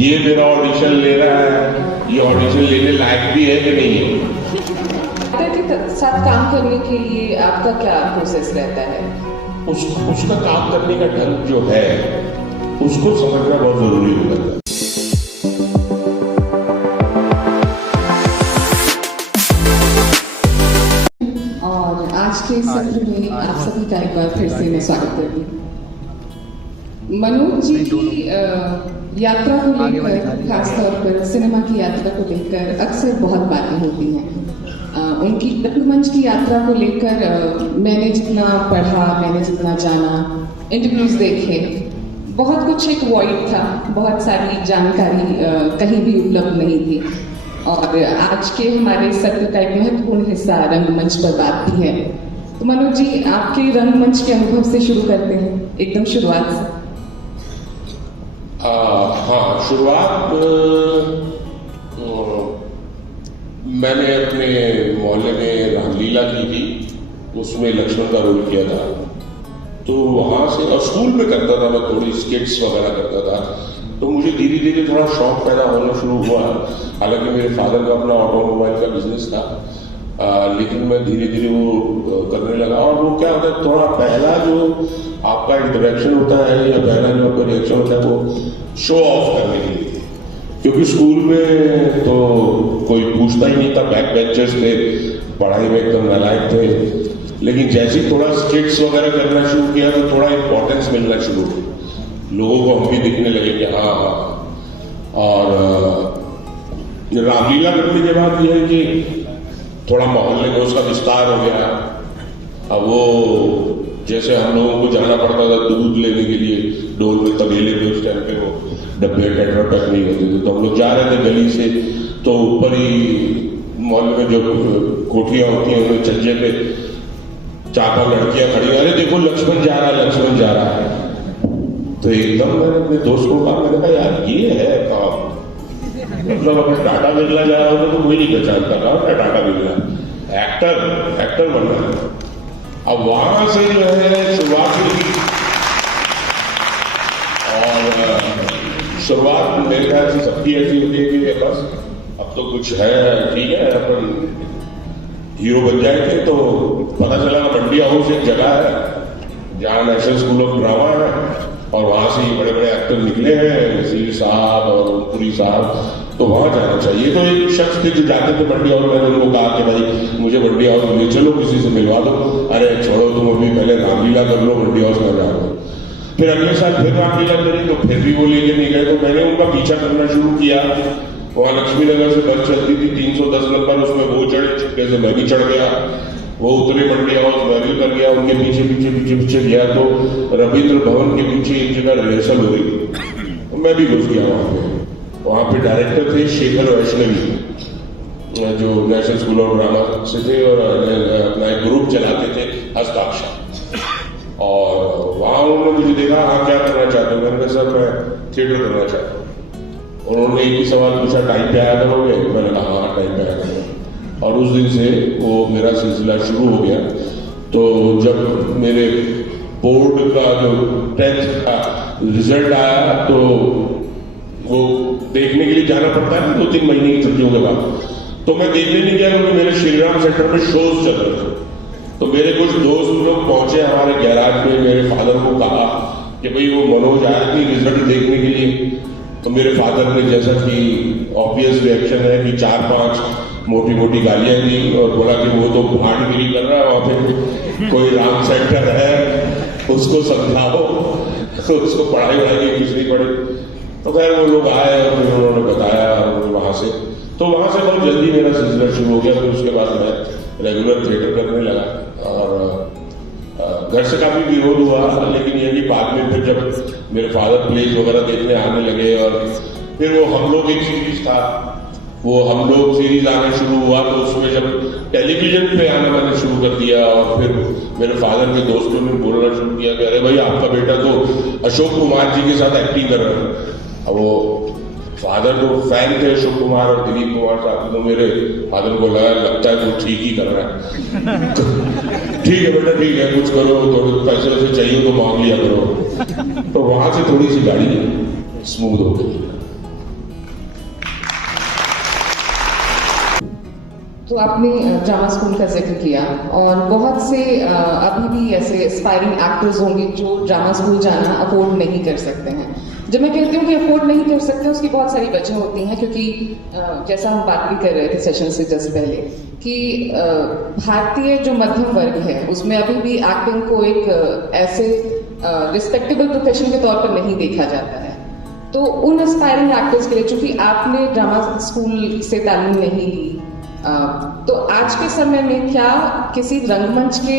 ये मेरा ऑडिशन ले रहा है, ये ऑडिशन लेने लायक भी है कि नहीं है। के साथ काम करने के लिए आपका क्या प्रोसेस रहता है? उसका काम करने का ढंग जो है उसको समझना बहुत जरूरी होता है। और आज के सत्र में आप सभी का एक बार फिर से मैं स्वागत करती हूँ। मनोज जी की यात्रा को लेकर, खासतौर पर सिनेमा की यात्रा को लेकर अक्सर बहुत बातें होती हैं। उनकी रंगमंच की यात्रा को लेकर मैंने जितना पढ़ा, मैंने जितना जाना, इंटरव्यूज देखे, बहुत कुछ एक वॉइड था, बहुत सारी जानकारी कहीं भी उपलब्ध नहीं थी। और आज के हमारे सत्र का एक महत्वपूर्ण हिस्सा रंगमंच पर बात भी है। तो मनोज जी, आपके रंगमंच के अनुभव से शुरू करते हैं, एकदम शुरुआत से। हाँ, शुरुआत मैंने अपने मोहल्ले में रामलीला की थी, उसमें लक्ष्मण का रोल किया था। तो वहाँ से, और स्कूल में करता था मैं, थोड़ी स्किट्स वगैरह करता था। तो मुझे धीरे धीरे थोड़ा शौक पैदा होना शुरू हुआ। हालांकि मेरे फादर का अपना ऑटोमोबाइल का बिजनेस था, लेकिन मैं धीरे धीरे वो करने लगा। और वो क्या होता है, थोड़ा पहला जो आपका इंटरेक्शन होता है या पहला जो आपका रिएक्शन होता है वो शो ऑफ करने के लिए, क्योंकि स्कूल में तो कोई पूछता ही नहीं था, बैक बेंचर्स थे, पढ़ाई में एकदम नालायक थे। लेकिन जैसे ही थोड़ा स्किट्स वगैरह करना शुरू किया तो थोड़ा इंपॉर्टेंस मिलना शुरू हुआ, लोगों को हम भी दिखने लगे कि हाँ। और रामलीला करने के बाद यह है कि थोड़ा मोहल्ले में उसका विस्तार हो गया। अब वो जैसे हम लोगों को जाना पड़ता था दूध लेने के लिए, डोल में तबेले थे उस टाइम पे, वो डब्बे टेट्रा पैक नहीं होते थे, तो हम लोग जा रहे थे गली से, तो ऊपर ही मोहल्ले में जो कोठियां होती हैं उनमें छज्जे पे 4-5 लड़कियां खड़ी, अरे देखो लक्ष्मण जा रहा है, लक्ष्मण जा रहा है। तो एकदम मैंने अपने दोस्त को कहा, मैंने कहा यार ये है काम, मतलब अगर टाटा बिरला जा रहा होता तो कोई नहीं पहचानता, कहा टाटा बिरला, एक्टर बनना है। अब वहां से जो है शुरुआत हुई, और शुरुआत मेरे ख्याल से सबकी ऐसी होती है कि बस अब तो कुछ है, ठीक है अपन हीरो बन जाएंगे। तो पता चला मंडी हाउस एक जगह है जहाँ नेशनल स्कूल ऑफ ड्रामा है, और वहां से ये बड़े बड़े एक्टर निकले हैं, नसीर साहब और पुरी साहब, तो वहां जाना चाहिए। तो एक शख्स थे जो जाते थे मंडी हाउस, मैंने उनको कहा कि भाई मुझे मंडी हाउस ले चलो, किसी से मिलवा दो। अरे छोड़ो तुम, अभी पहले रामलीला कर लो, मंडी हाउस में जाओ। फिर अगले साल फिर रामलीला करी तो फिर भी वो लेके नहीं गए, तो मैंने उनका पीछा करना शुरू किया। वहां लक्ष्मी नगर से बस चलती थी 310 नंबर, उसमें वो चढ़े, चुपके से मैं भी चढ़ गया, वो उतरे मंडी हाउस, मैं भी कर गया, उनके पीछे पीछे पीछे पीछे गया। तो रविंद्र भवन के पीछे एक जगह रिहर्सल हो गई, तो मैं भी घुस गया वहां पे। वहां पे डायरेक्टर थे शेखर वैष्णवी, जो नेशनल स्कूल ऑफ ड्रामा से थे, और अपना एक ग्रुप चलाते थे हस्ताक्षर। और वहां उन्होंने मुझे देखा, हाँ क्या करना चाहते हो? मैंने कहा सर मैं थिएटर करना चाहता हूँ। उन्होंने एक ही सवाल पूछा, टाइम पे आया करोगे? मैंने कहा हाँ टाइम पे आया करोगे। और उस दिन से वो मेरा सिलसिला शुरू हो गया। तो जब मेरे बोर्ड का जो 10th का रिजल्ट आया, तो वो देखने के लिए जाना पड़ता है 2-3 महीने की छुट्टियों के बाद, तो मैं देखने नहीं गया क्योंकि मेरे श्रीराम सेंटर में शोज चल रहे थे। तो मेरे कुछ दोस्त लोग पहुंचे हमारे गैराज में, मेरे फादर को कहा कि भाई वो मनोज आया थी रिजल्ट देखने के लिए। तो मेरे फादर ने, जैसा कि ऑब्वियस रिएक्शन है, कि 4-5 मोटी मोटी गालियां दी और बोला कि वो तो भाटगिरी कर रहा है, वहां पे कोई राम सेंटर है, उसको समझाओ, तो उसको पढ़ाई की कुछ नहीं पड़ी। तो खैर वो लोग आए और फिर उन्होंने बताया वहां से, तो वहां से बहुत जल्दी मेरा सिलसिला शुरू हो गया। फिर उसके बाद मैं रेगुलर थिएटर करने लगा, और घर से काफी विरोध हुआ, लेकिन ये कि बाद में फिर जब मेरे फादर प्लेस वगैरह देखने आने लगे, और फिर वो हम लोग एक सीरीज था, वो हम लोग सीरीज आना शुरू हुआ, तो उसमें जब टेलीविजन पे आना मैंने शुरू कर दिया, और फिर मेरे फादर के दोस्तों ने बोलना शुरू किया कि अरे भाई आपका बेटा तो अशोक कुमार जी के साथ एक्टिंग कर रहा है। अब वो फादर तो फैन थे अशोक कुमार और दिलीप कुमार साहब, तो मेरे फादर को लगता है वो ठीक ही कर रहा है। ठीक है बेटा ठीक है, कुछ करो, थोड़े पैसे वैसे चाहिए तो मांग लिया करो। तो वहां से थोड़ी सी गाड़ी स्मूथ हो गई। तो आपने ड्रामा स्कूल का जिक्र किया और बहुत से अभी भी ऐसे एस्पायरिंग एक्टर्स होंगे जो ड्रामा स्कूल जाना अफोर्ड नहीं कर सकते हैं। जब मैं कहती हूँ कि अफोर्ड नहीं कर सकते उसकी बहुत सारी वजह होती हैं, क्योंकि जैसा हम बात भी कर रहे थे सेशन से जस्ट पहले कि भारतीय जो मध्यम वर्ग है उसमें अभी भी एक्टिंग को एक ऐसे रिस्पेक्टेबल प्रोफेशन के तौर पर नहीं देखा जाता है। तो उन एस्पायरिंग एक्टर्स के लिए, चूंकि आपने ड्रामा स्कूल से तालीम नहीं ली, तो आज के समय में क्या किसी रंगमंच के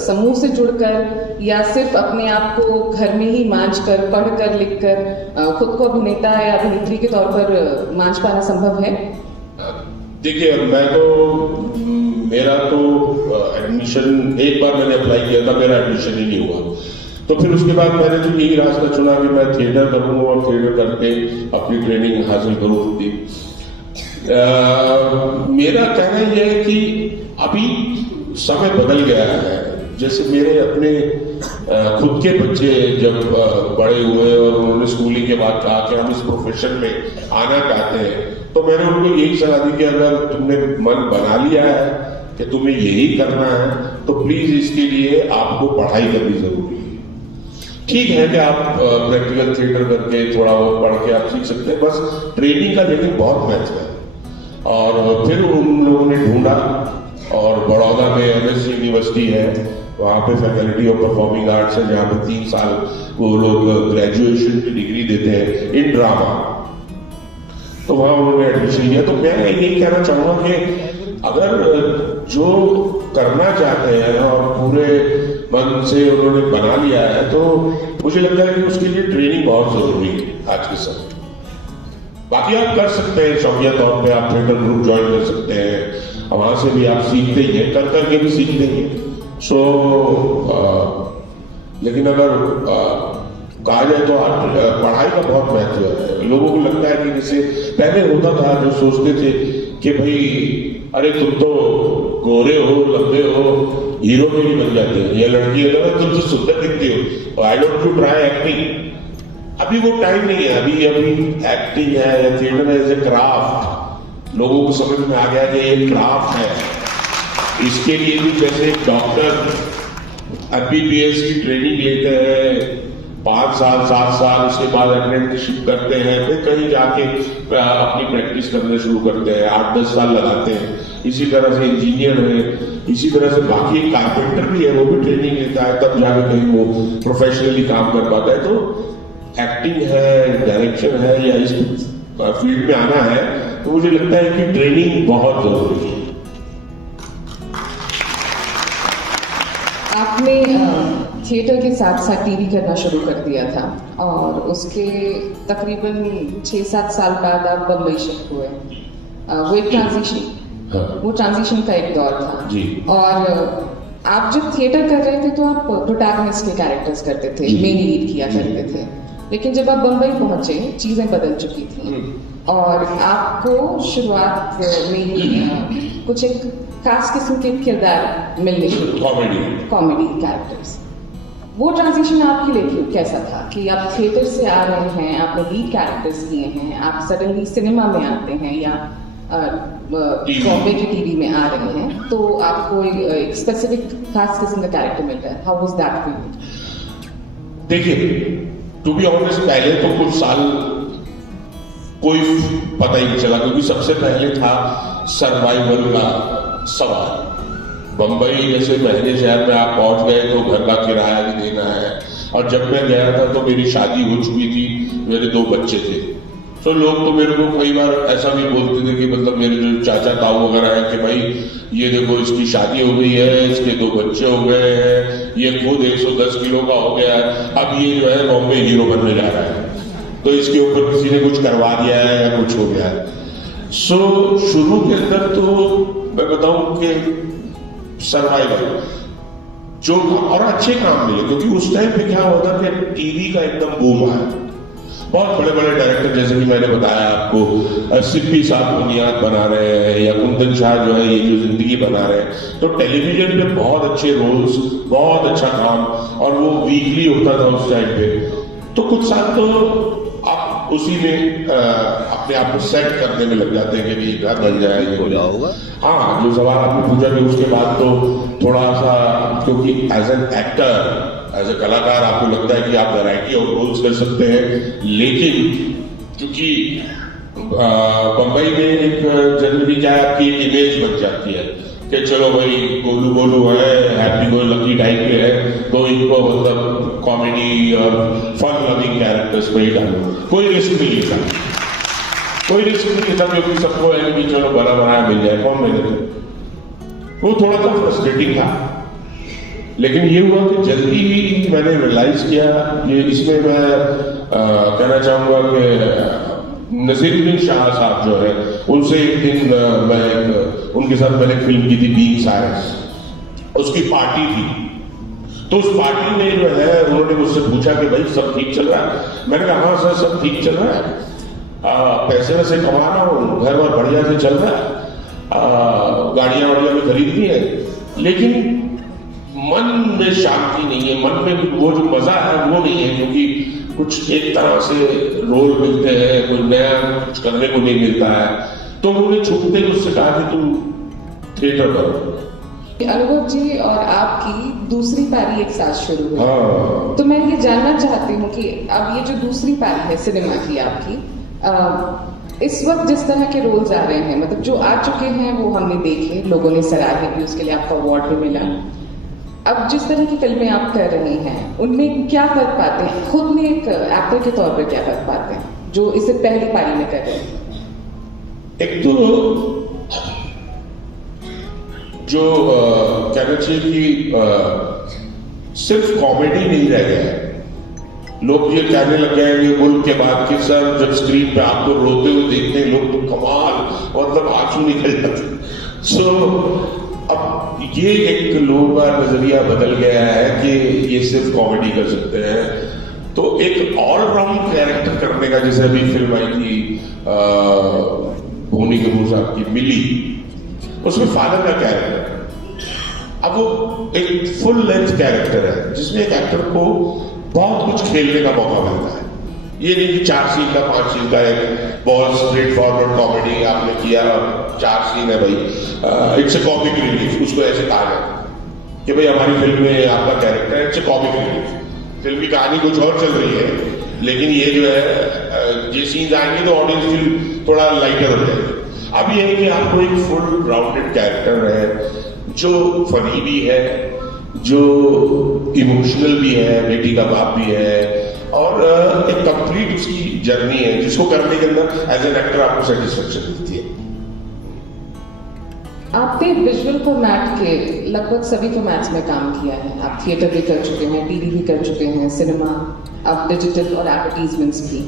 समूह से जुड़कर या सिर्फ अपने आप को घर में ही मांझ कर, पढ़ कर, लिख कर खुद को अभिनेता या अभिनेत्री के तौर पर मांझ पाना संभव है? देखिए, मेरा तो एडमिशन एक बार मैंने अप्लाई किया था, मेरा एडमिशन ही नहीं हुआ। तो फिर उसके बाद मैंने तो यही रास्ता चुना कि मैं थिएटर करूँ और थिएटर करके अपनी ट्रेनिंग हासिल करूँ। मेरा कहना यह है कि अभी समय बदल गया है। जैसे मेरे अपने खुद के बच्चे जब बड़े हुए और उन्होंने स्कूलिंग के बाद कहा कि हम इस प्रोफेशन में आना चाहते हैं, तो मैंने उनको यही सलाह दी कि अगर तुमने मन बना लिया है कि तुम्हें यही करना है तो प्लीज इसके लिए आपको पढ़ाई करनी जरूरी है। ठीक है कि आप प्रैक्टिकल थिएटर करके थोड़ा बहुत पढ़ के आप सीख सकते हैं, बस ट्रेनिंग का लेकिन बहुत महत्व है। और फिर उन लोगों ने ढूंढा और बड़ौदा में एमएस यूनिवर्सिटी है, वहाँ पे फैकल्टी ऑफ परफॉर्मिंग आर्ट्स है, जहाँ पे 3 साल वो लोग ग्रेजुएशन की डिग्री देते हैं इन ड्रामा। तो वहाँ उन्होंने एडमिशन लिया। तो मैं यही कहना चाहूँगा कि अगर जो करना चाहते हैं और पूरे मन से उन्होंने बना लिया है, तो मुझे लगता है कि उसके लिए ट्रेनिंग बहुत जरूरी है आज के समय। बाकी आप कर सकते हैं शौकिया तौर पे, आप थिएटर ग्रुप ज्वाइन कर सकते हैं, वहां से भी आप सीखते ही हैं, कर करके भी सीखते ही हैं। लेकिन अगर कहा जाए तो आप पढ़ाई का बहुत महत्व है। लोगों को लगता है कि जैसे पहले होता था, जो सोचते थे कि भाई अरे तुम तो गोरे हो, लंबे हो, हीरो में भी बन जाते हैं, या लड़की है तुम तो सुंदर दिखते हो, I don't you try acting. अभी वो टाइम नहीं है। अभी एक्टिंग है या थिएटर एज ए क्राफ्ट, लोगों को समझ में आ गया कि ये क्राफ्ट है। इसके लिए भी जैसे डॉक्टर एमबीबीएस की ट्रेनिंग लेते हैं 5 साल 7 साल, उसके बाद अप्रेंटिसशिप करते हैं, फिर कहीं जाके अपनी प्रैक्टिस करना शुरू करते हैं, 8-10 साल लगाते हैं। इसी तरह से इंजीनियर है, इसी तरह से बाकी कारपेंटर भी है, वो भी ट्रेनिंग लेता है, तब जाके कहीं वो प्रोफेशनली काम कर पाता है। तो एक्टिंग है, डायरेक्शन है या इस फील्ड में आना है, तो मुझे लगता है कि ट्रेनिंग बहुत जरूरी है। आपने थिएटर के साथ साथ टीवी करना शुरू कर दिया था और उसके तकरीबन 6-7 साल बाद आप बम्बई शिफ्ट हुए। वो एक ट्रांजिशन, वो ट्रांजिशन का एक दौर था जी। और आप जब थिएटर कर रहे थे तो आप प्रोटैगनिस्ट के कैरेक्टर्स करते थे, मेन लीड किया करते थे, लेकिन जब आप बम्बई पहुंचे चीजें बदल चुकी थी और आपको शुरुआत में कुछ एक खास किस्म के किरदार मिलने शुरू, कॉमेडी कैरेक्टर्स। वो ट्रांजिशन आपके लिए कैसा था कि आप थिएटर से आ रहे हैं, आपने लीड कैरेक्टर्स किए हैं, आप सडनली सिनेमा में आते हैं या बॉम्बे के टीवी में आ रहे हैं, तो आपको एक स्पेसिफिक खास किस्म का कैरेक्टर मिलता है। How was that for you? देखिए, टू बी ऑनेस्ट, पहले तो कुछ साल कोई पता ही नहीं चला, क्योंकि सबसे पहले था सर्वाइवल का सवाल। बंबई जैसे महंगे शहर में आप पहुंच गए तो घर का किराया भी देना है, और जब मैं गया था तो मेरी शादी हो चुकी थी, मेरे 2 बच्चे थे। तो लोग तो मेरे को कई बार ऐसा भी बोलते थे कि मतलब मेरे जो चाचा ताऊ वगैरह है कि भाई ये देखो इसकी शादी हो गई है, इसके 2 बच्चे हो गए हैं, ये खुद 110 किलो का हो गया है, अब ये जो है बॉम्बे हीरो बनने जा रहा है, तो इसके ऊपर किसी ने कुछ करवा दिया है या कुछ हो गया है। सो शुरू के अंदर तो मैं बताऊं कि सर्वाइवल जो, और अच्छे काम मिले, क्योंकि उस टाइम पे क्या होता कि टीवी का एकदम बूम आया। बहुत बड़े बड़े डायरेक्टर, जैसे कि मैंने बताया आपको, सिप्पी साहब बुनियाद बना रहे हैं या कुंदन शाह जो है ये जो जिंदगी बना रहे हैं, तो टेलीविजन पे बहुत अच्छे रोल्स, बहुत अच्छा काम, और वो वीकली होता था उस टाइम पे। तो कुछ साल तो आप उसी में अपने आप को सेट करने में लग जाते हैं कि नहीं घर बन जाए हो जाओगा। हाँ, जो सवाल आपने पूछा कि उसके बाद तो थोड़ा सा, क्योंकि as an actor, as a कलाकार आपको लगता है कि आप वैरायटी ऑफ रोल्स कर सकते हैं, लेकिन क्योंकि बंबई में एक जनरली क्या है, आपकी एक इमेज बन जाती है कि चलो भाई गोलू गोलू है, हैप्पी गो लकी टाइप के है, तो इनको मतलब कॉमेडी और फन लविंग कैरेक्टर्स पे ही डालो, कोई रिस्क नहीं लेता, कोई रिस्क नहीं लेता, क्योंकि सबको है कि चलो बना बनाया मिल जाए, कौन मिले। वो थोड़ा सा फ्रस्ट्रेटिंग था, लेकिन ये हुआ कि जल्दी ही मैंने रियलाइज किया, ये इसमें मैं कहना चाहूंगा कि नसीरुद्दीन शाह साहब जो है, उनसे एक दिन मैं उनके साथ मैंने फिल्म की थी बीइंग साइलेंस, उसकी पार्टी थी, तो उस पार्टी में जो है उन्होंने मुझसे पूछा कि भाई सब ठीक चल रहा है? मैंने कहा हाँ सर सब ठीक चल रहा है, पैसे वैसे कमा रहा हूँ, घर और बढ़िया से चल रहा है, गाड़ियां वाड़ियां भी खरीदनी है, लेकिन मन में शांति नहीं है, मन में वो जो मजा है वो नहीं है, क्योंकि कुछ एक तरह से रोल मिलते हैं, कुछ नया कुछ करने को नहीं मिलता है। तो उन्होंने छुपते ही उससे कहा कि तुम थिएटर करो। अनुभव जी और आपकी दूसरी पारी एक साथ शुरू हुई। हाँ। तो मैं ये जानना चाहती हूँ कि अब ये जो दूसरी पारी है सिनेमा की आपकी, इस वक्त जिस तरह के रोल्स आ रहे हैं, मतलब जो आ चुके हैं वो हमने देखे, लोगों ने सराहे भी, उसके लिए आपको अवार्ड भी मिला। अब जिस तरह की फिल्में आप कर रहे हैं उनमें क्या फर्क पाते हैं, खुद में एक एक्टर के तौर पर क्या फर्क पाते हैं जो इसे पहली पारी में कर रहे हैं? एक तो जो कहना चाहिए कि सिर्फ कॉमेडी नहीं रह गया है, लोग ये कहने लग गए हैं ये मुल्क के बाद कि सर जब स्क्रीन पे आपको रोते हुए देखते हैं लोग तो कमाल, मतलब आंसू निकल जाते। सो अब ये एक लोगों का नजरिया बदल गया है कि ये सिर्फ कॉमेडी कर सकते हैं, तो एक ऑलराउंड कैरेक्टर करने का, जैसे अभी फिल्म आई थी भोनी कपूर साहब की मिली, उसमें फादर का कैरेक्टर, अब वो एक फुल लेंथ कैरेक्टर है जिसमें एक एक्टर को बहुत कुछ खेलने का मौका मिलता है। ये नहीं कि 4 सीन का 5 सीन का एक बहुत स्ट्रेट फॉरवर्ड कॉमेडी आपने किया, 4 सीन है भाई, इट्स ए कॉमिक रिलीफ, उसको ऐसे कहा जाता है कि भाई हमारी फिल्म में आपका कैरेक्टर है, it's a comic relief, film की कहानी कुछ और चल रही है, लेकिन ये जो है ये सीन आएंगे तो ऑडियंस फिल्म थोड़ा लाइटर हो जाएगी। अब ये है कि आपको एक फुल राउंडेड कैरेक्टर है जो फनी भी है, जो इमोशनल भी है, बेटी का बाप भी है, और एक कंप्लीट उसकी जर्नी है जिसको करने के अंदर एज एन एक्टर आपको सेटिस्फेक्शन मिलती है। आपने विजुअल फॉर्मेट के लगभग सभी फॉर्मेट्स में काम किया है, आप थिएटर भी कर चुके हैं, टीवी भी कर चुके हैं, सिनेमा, अब डिजिटल और एडवर्टीजमेंट्स भी।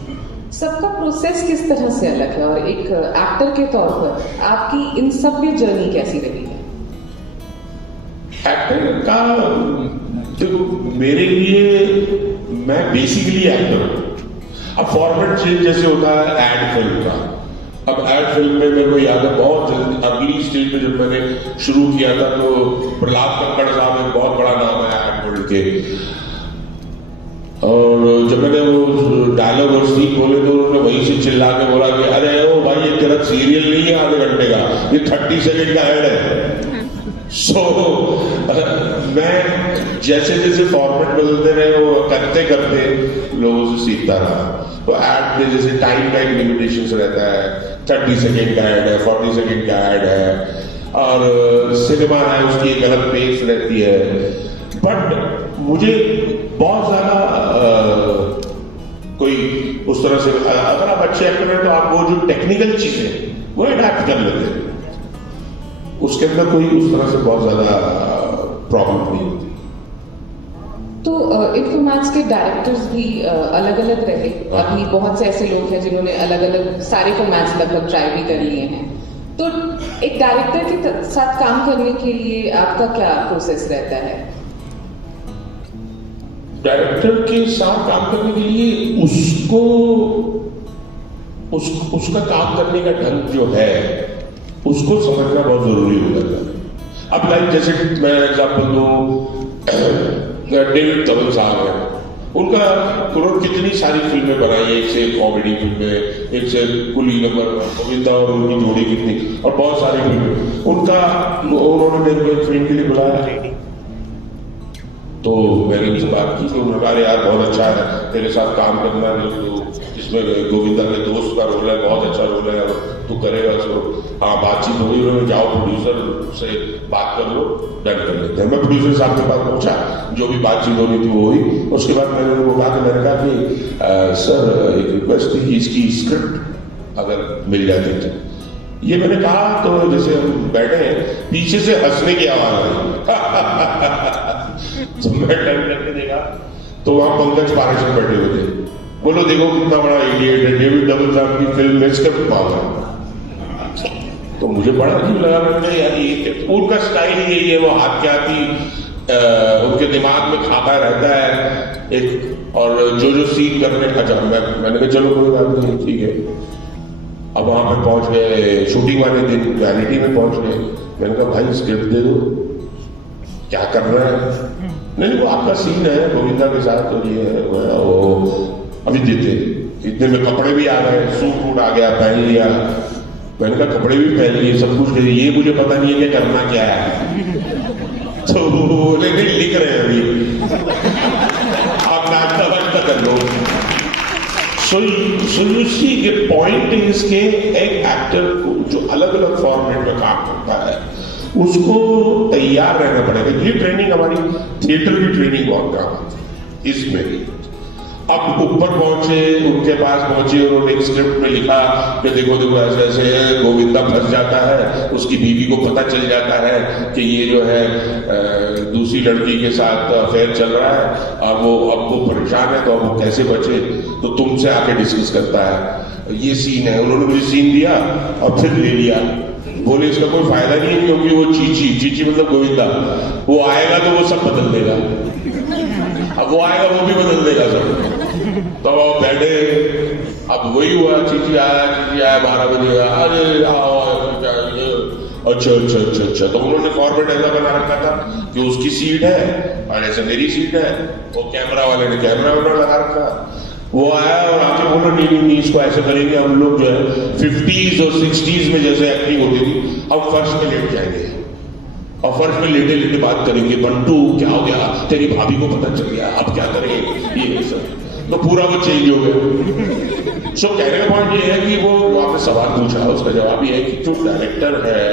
सबका प्रोसेस किस तरह से अलग है और एक एक्टर के तौर पर आपकी इन सब में जर्नी कैसी रही है? एक्टर का देखो, मेरे लिए मैं बेसिकली एक्टर हूं। अब फॉर्मेट चेंज जैसे होता है एड फिल्म का, अब एड फिल्म में मेरे को याद है बहुत जल्दी अर्ली स्टेज में जब मैंने शुरू किया था तो प्रहलाद कक्कड़ साहब एक बहुत बड़ा नाम है एड वर्ल्ड के, और जब मैंने वो डायलॉग और सीन बोले तो उन्होंने वहीं से चिल्ला के बोला कि अरे ओ भाई ये तेरा सीरियल नहीं है आधे घंटे का, ये 30 सेकंड का ऐड है। सो मैं जैसे जैसे फॉर्मेट बदलते रहे वो करते करते लोगों से सीखता रहा। तो ऐड में जैसे टाइम का एक लिमिटेशन रहता है, 30 सेकेंड का ऐड है, 40 सेकेंड का ऐड है, और सिनेमा है उसकी एक अलग पेस रहती है। बट मुझे बहुत ज्यादा कोई उस तरह से, अगर आप अच्छे एक्टर हैं तो आप वो जो टेक्निकल चीजें वो अडैप्ट कर लेते हैं, उसके अंदर कोई उस तरह से बहुत ज्यादा प्रॉब्लम नहीं होती। तो इन फॉर्मेट्स के डायरेक्टर्स भी अलग अलग रहे, अभी बहुत से ऐसे लोग हैं जिन्होंने अलग अलग सारे फॉर्मेट्स लगभग ट्राई भी कर लिए हैं, तो एक डायरेक्टर के साथ काम करने के लिए आपका क्या प्रोसेस रहता है? डायरेक्टर के साथ काम करने के लिए उसका काम करने का ढंग जो है उसको समझना बहुत जरूरी हो जाता है। अब लाइक जैसे मैं एग्जाम्पल दूं, डेविड धवन साहब है, उन्होंने कितनी सारी फिल्में बनाई है, एक से एक कॉमेडी फिल्में, एक से कुली नंबर, गोविंदा और उनकी जोड़ी कितनी, और बहुत सारी फिल्में उन्होंने मेरे को एक फिल्म के लिए बुलाया। तो मैंने उनसे बात की कि उन्होंने यार बहुत अच्छा है तेरे साथ काम करना, तो इसमें गोविंदा के दोस्त का रोल है, बहुत अच्छा रोल है, तू करेगा इसको। हाँ, बातचीत हो गई, उन्होंने जाओ प्रोड्यूसर से बात कर लो, डन कर लेते हैं। मैं प्रोड्यूसर साहब के पास पहुंचा, जो भी बातचीत होनी थी वो हुई। उसके बाद मैंने उनको कहा कि सर एक रिक्वेस्ट थी कि इसकी स्क्रिप्ट अगर मिल जाती तो। ये मैंने कहा तो जैसे हम बैठे हैं, पीछे से हंसने की आवाज आई। तो मैं टर्न करके देखा तो वहां पंकज पारेशर बैठे हुए थे। बोलो देखो कितना बड़ा इडियट है, डेविड डबल साहब की फिल्म में स्क्रिप्ट मांगा। तो मुझे बड़ा अजीब लगा, मैंने यार ये उनका स्टाइल ही यही है, वो हाथ के आती उनके दिमाग में खापा रहता है एक, और जो सीन करने का जब मैंने कहा चलो कोई बात नहीं, ठीक है। अब वहां पे पहुंच गए, शूटिंग वाले दिन वैनिटी में पहुंच गए। मैंने कहा भाई स्क्रिप्ट दे दो, क्या कर रहे हैं? नहीं वो आपका सीन है गोविंदा के साथ, तो ये है वो अभी देते। इतने में कपड़े भी आ गए, सूट वूट आ गया, पहन लिया। मैंने कहा कपड़े भी पहन लिए, सब कुछ ले, ये मुझे पता नहीं है कि करना क्या है। तो बोले नहीं लिख रहे हैं अभी, आप नाश्ता वाश्ता कर लो। सो यू सी ये पॉइंट इज के एक एक्टर को जो अलग अलग फॉर्मेट में काम करता है उसको तैयार रहना पड़ेगा। ये ट्रेनिंग हमारी थिएटर की ट्रेनिंग बहुत काम आती है इसमें। अब ऊपर पहुंचे, उनके पास पहुंचे, उन्होंने एक स्क्रिप्ट में लिखा कि देखो ऐसे ऐसे है, गोविंदा फंस जाता है, उसकी बीवी को पता चल जाता है कि ये जो है दूसरी लड़की के साथ अफेयर चल रहा है, और अब वो परेशान है, तो अब वो कैसे बचे, तो तुमसे आके डिस्कस करता है। ये सीन है। उन्होंने मुझे सीन दिया और फिर ले लिया। बोले इसका कोई फायदा नहीं है क्योंकि वो चीची मतलब गोविंदा, वो आएगा तो वो सब बदल देगा। अब वो आएगा वो भी बदल देगा सब। तो अब बैठे, अब वही हुआ, चीची आया 12 बजे, अरे आओ, अच्छा। तो उन्होंने फॉर्मेट ऐसा बना रखा था कि उसकी सीट है और ऐसे मेरी सीट है, वो कैमरा वाले ने कैमरा लगा रखा। वो आया और आके बोला नहीं इसको ऐसे करेंगे हम लोग, जो है 50s और 60s में जैसे एक्टिंग होती थी, अब फर्श में लेट जाएंगे और फर्श में लेटे लेटे बात करेंगे, बंटू क्या हो गया, तेरी भाभी को पता चल गया, अब क्या करेंगे, ये सब। तो पूरा वो चेंज हो गया। सो कहने का पॉइंट ये है कि वो वहां पे सवाल पूछा, उसका जवाब ये है कि जो डायरेक्टर है,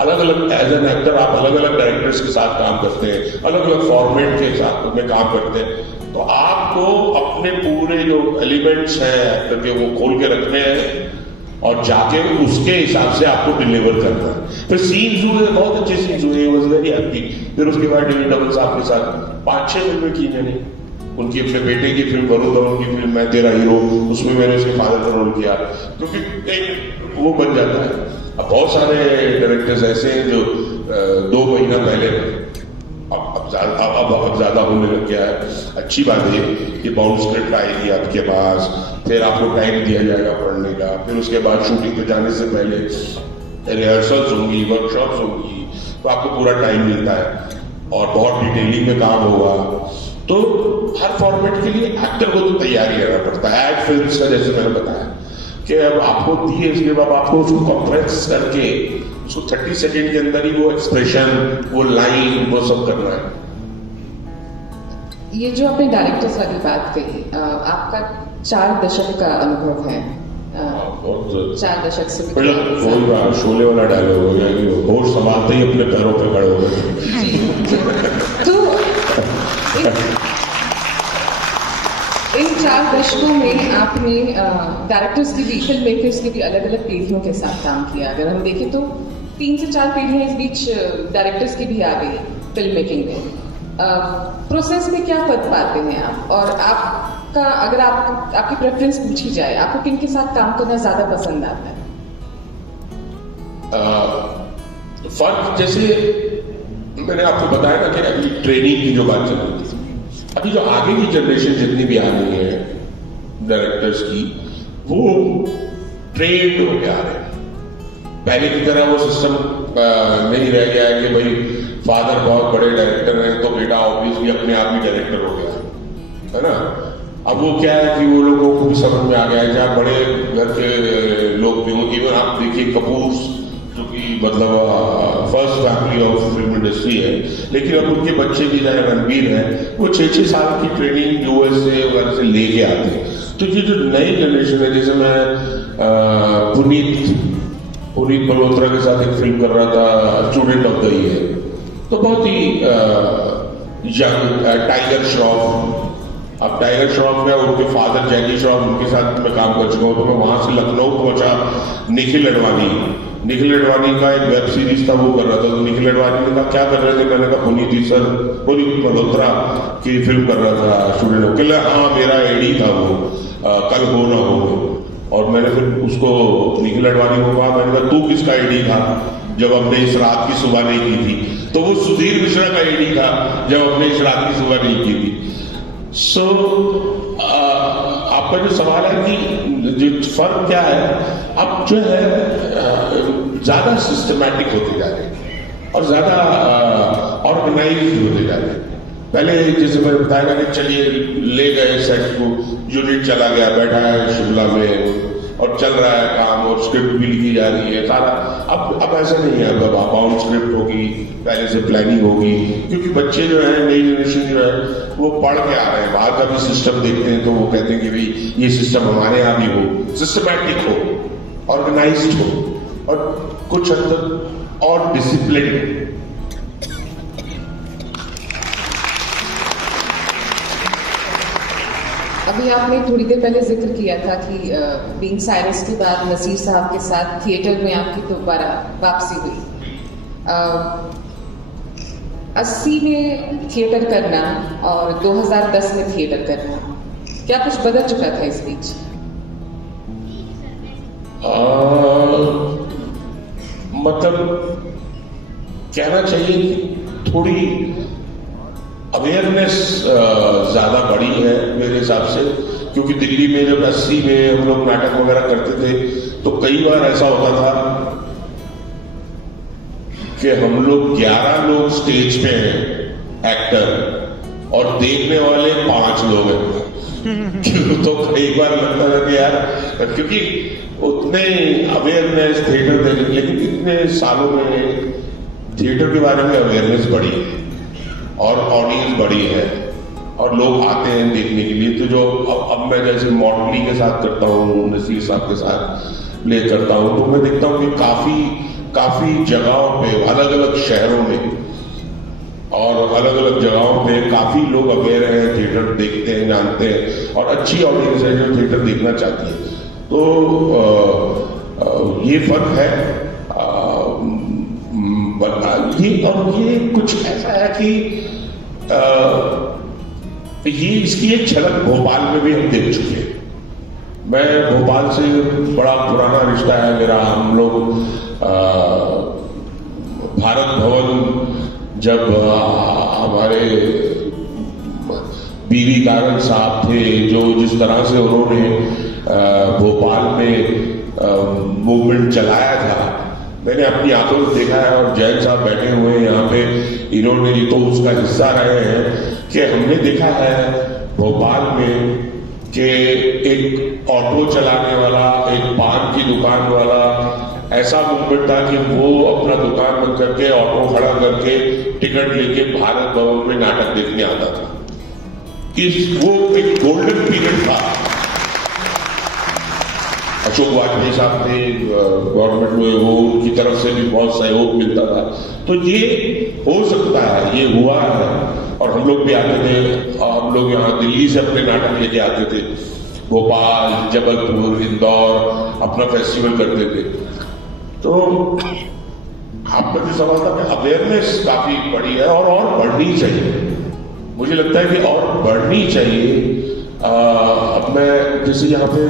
अलग अलग एज एन एक्टर आप अलग अलग डायरेक्टर्स के साथ काम करते हैं, अलग अलग फॉर्मेट के साथ में काम करते हैं, तो आपको अपने पूरे जो एलिमेंट्स हैं एक्टर के वो खोल के रखने हैं और जाके उसके हिसाब से आपको डिलीवर करना है। फिर सीन्स हुए, बहुत अच्छे सीन्स हुए, वाज वेरी हैप्पी। फिर उसके बाद डेविड डबल साहब के साथ 5-6 फिल्में की मैंने। उनकी अपने बेटे की फिल्म, वरुण धवन की फिल्म मैं तेरा हीरो, उसमें मैंने उसके फादर का रोल किया, क्योंकि एक वो बन जाता है। अब बहुत सारे डायरेक्टर्स ऐसे हैं जो 2 महीना पहले अब ज्यादा होने लग गया है। अच्छी बात है, ये बाउंड स्क्रिप्ट आएगी आपके पास, फिर आपको टाइम दिया जाएगा पढ़ने का, फिर उसके बाद शूटिंग पे जाने से पहले रिहर्सल्स होंगी, वर्कशॉप्स होंगी, तो आपको पूरा टाइम मिलता है और बहुत डिटेलिंग में काम होगा। तो हर फॉर्मेट के लिए एक्टर को तो तैयारी रहना पड़ता है। एड फिल्म्स का जैसे मैंने बताया कि अब आपको दिए, इसके बाद आपको उसको कॉम्प्रेस करके उसको 30 सेकेंड के अंदर ही वो एक्सप्रेशन, वो लाइन, वो सब करना है। ये जो आपने डायरेक्टर्स वाली बात कही, आपका 4 दशक का अनुभव है। 4 दशक से शोले वाला डायलॉग हो गया कि होश संभालते ही अपने पैरों पे खड़े हो गए। तो इन 4 दशकों में आपने डायरेक्टर्स की भी, फिल्म मेकर्स की भी अलग अलग पीढ़ियों के साथ काम किया। अगर हम देखें तो 3 से 4 पीढ़ियां इस बीच डायरेक्टर्स की भी आ गई फिल्म मेकिंग में। प्रोसेस में क्या फर्क पाते हैं आप, और आपका अगर आपकी प्रेफरेंस पूछी जाए, आपको किन के साथ काम करना ज्यादा पसंद आता है? फर्क जैसे मैंने आपको बताया ना कि अभी ट्रेनिंग की जो बात चल रही थी, अभी जो आगे की जनरेशन जितनी भी आ रही है डायरेक्टर्स की, वो ट्रेंड हो गया है। पहले की तरह वो सिस्टम नहीं रह गया है कि भाई फादर बहुत बड़े डायरेक्टर हैं तो बेटा ऑब्वियसली अपने आप ही डायरेक्टर हो गया। है ना। अब वो क्या है कि वो लोगों को भी समझ में आ गया है, जहाँ बड़े घर के लोग भी हों, इवन आप देखिए कपूर जो कि मतलब first family of film industry है, लेकिन अब उनके बच्चे भी चाहे रणबीर है, वो 6-6 साल की ट्रेनिंग यूएसए वगैरह से लेके आते हैं। तो ये जो नई जनरेशन है, जैसे मैं पुनीत मल्होत्रा के साथ एक फिल्म कर रहा था स्टूडेंट ऑफ द ईयर, तो बहुत ही यंग टाइगर श्रॉफ। अब टाइगर श्रॉफ है, उनके फादर जैकी श्रॉफ, उनके साथ मैं काम कर चुका हूँ। तो मैं वहां से लखनऊ पहुंचा, निखिल अडवाणी का एक वेब सीरीज था वो कर रहा था। तो निखिल अडवाणी ने कहा क्या कर रहे थे, मैंने कहा पुनीत मल्होत्रा की फिल्म कर रहा था स्टूडेंट। कहला हाँ मेरा एडी था वो, कल हो ना हो। और मैंने फिर उसको निखिल अडवाणी को कहा, मैंने कहा तू किसका एडी था जब हमने इस रात की सुबह नहीं की थी? तो वो सुधीर मिश्रा का एडी था जब हमने इस रात की सुबह नहीं की थी। सो आपका जो सवाल है कि जो फर्क क्या है, अब जो है ज्यादा सिस्टमैटिक होते जा रहे हैं और ज्यादा ऑर्गेनाइज्ड होते जा रहे हैं। पहले जैसे मैंने बताया कि चलिए ले गए सेट को, यूनिट चला गया, बैठा है शिमला में और चल रहा है काम, और स्क्रिप्ट भी लिखी जा रही है सारा। अब ऐसा नहीं है, अब बाउंड स्क्रिप्ट होगी, पहले से प्लानिंग होगी, क्योंकि बच्चे जो है, नई जनरेशन जो है, वो पढ़ के आ रहे हैं, बाहर का भी सिस्टम देखते हैं, तो वो कहते हैं कि भाई ये सिस्टम हमारे यहाँ भी हो, सिस्टमैटिक हो, ऑर्गेनाइज्ड हो और कुछ हद तक और डिसिप्लिन। अभी आपने थोड़ी देर पहले जिक्र किया था कि बीइंग साइरस के बाद नसीर साहब के साथ थिएटर में आपकी दोबारा वापसी हुई। 80 में थिएटर करना और 2010 में थिएटर करना, क्या कुछ बदल चुका था इस बीच? मतलब कहना चाहिए कि थोड़ी अवेयरनेस ज्यादा बढ़ी है मेरे हिसाब से, क्योंकि दिल्ली में जब 80 में हम लोग नाटक वगैरह करते थे तो कई बार ऐसा होता था कि हम लोग 11 लोग स्टेज पे हैं एक्टर और देखने वाले 5 लोग हैं। तो कई बार लगता था कि यार, क्योंकि उतने अवेयरनेस थिएटर दे, लेकिन इतने सालों में थिएटर के बारे में अवेयरनेस बढ़ी है और ऑडियंस बड़ी है और लोग आते हैं देखने के लिए। तो जो अब मैं जैसे मॉडलिंग के साथ करता हूँ, नसीर साहब के साथ प्ले करता हूँ, तो मैं देखता हूँ कि काफी जगहों पे, अलग अलग शहरों में और अलग अलग जगहों पे काफी लोग अवेयर हैं, थिएटर देखते हैं, जानते हैं, और अच्छी ऑडियंस है जो थिएटर देखना चाहती है। तो ये फर्क है। ये कुछ ऐसा है कि ये इसकी एक झलक भोपाल में भी हम देख चुके हैं। मैं भोपाल से बड़ा पुराना रिश्ता है मेरा। हम लोग भारत भवन जब हमारे बीवी कारन साहब थे, जो जिस तरह से उन्होंने भोपाल में मूवमेंट चलाया था, मैंने अपनी आंखों से देखा है। और जैन साहब बैठे हुए हैं यहाँ पे, इन्होंने तो उसका हिस्सा रहे हैं कि हमने देखा है भोपाल में कि एक ऑटो चलाने वाला, एक पान की दुकान वाला, ऐसा मूवमेंट था कि वो अपना दुकान बंद करके, ऑटो खड़ा करके, टिकट लेके भारत भवन में नाटक देखने आता था। वो एक गोल्डन पीरियड था। अशोक वाजपेयी साहब थे गवर्नमेंट में, वो उनकी तरफ से भी बहुत सहयोग मिलता था। तो ये हो सकता है, ये हुआ है। और हम लोग भी आते थे, हम लोग यहाँ दिल्ली से अपने नाटक लेके आते थे, भोपाल, जबलपुर, इंदौर अपना फेस्टिवल करते थे। तो आपका जो सवाल था, अवेयरनेस काफी बढ़ी है और बढ़नी चाहिए। मुझे लगता है कि और बढ़नी चाहिए। अब मैं जैसे यहाँ पे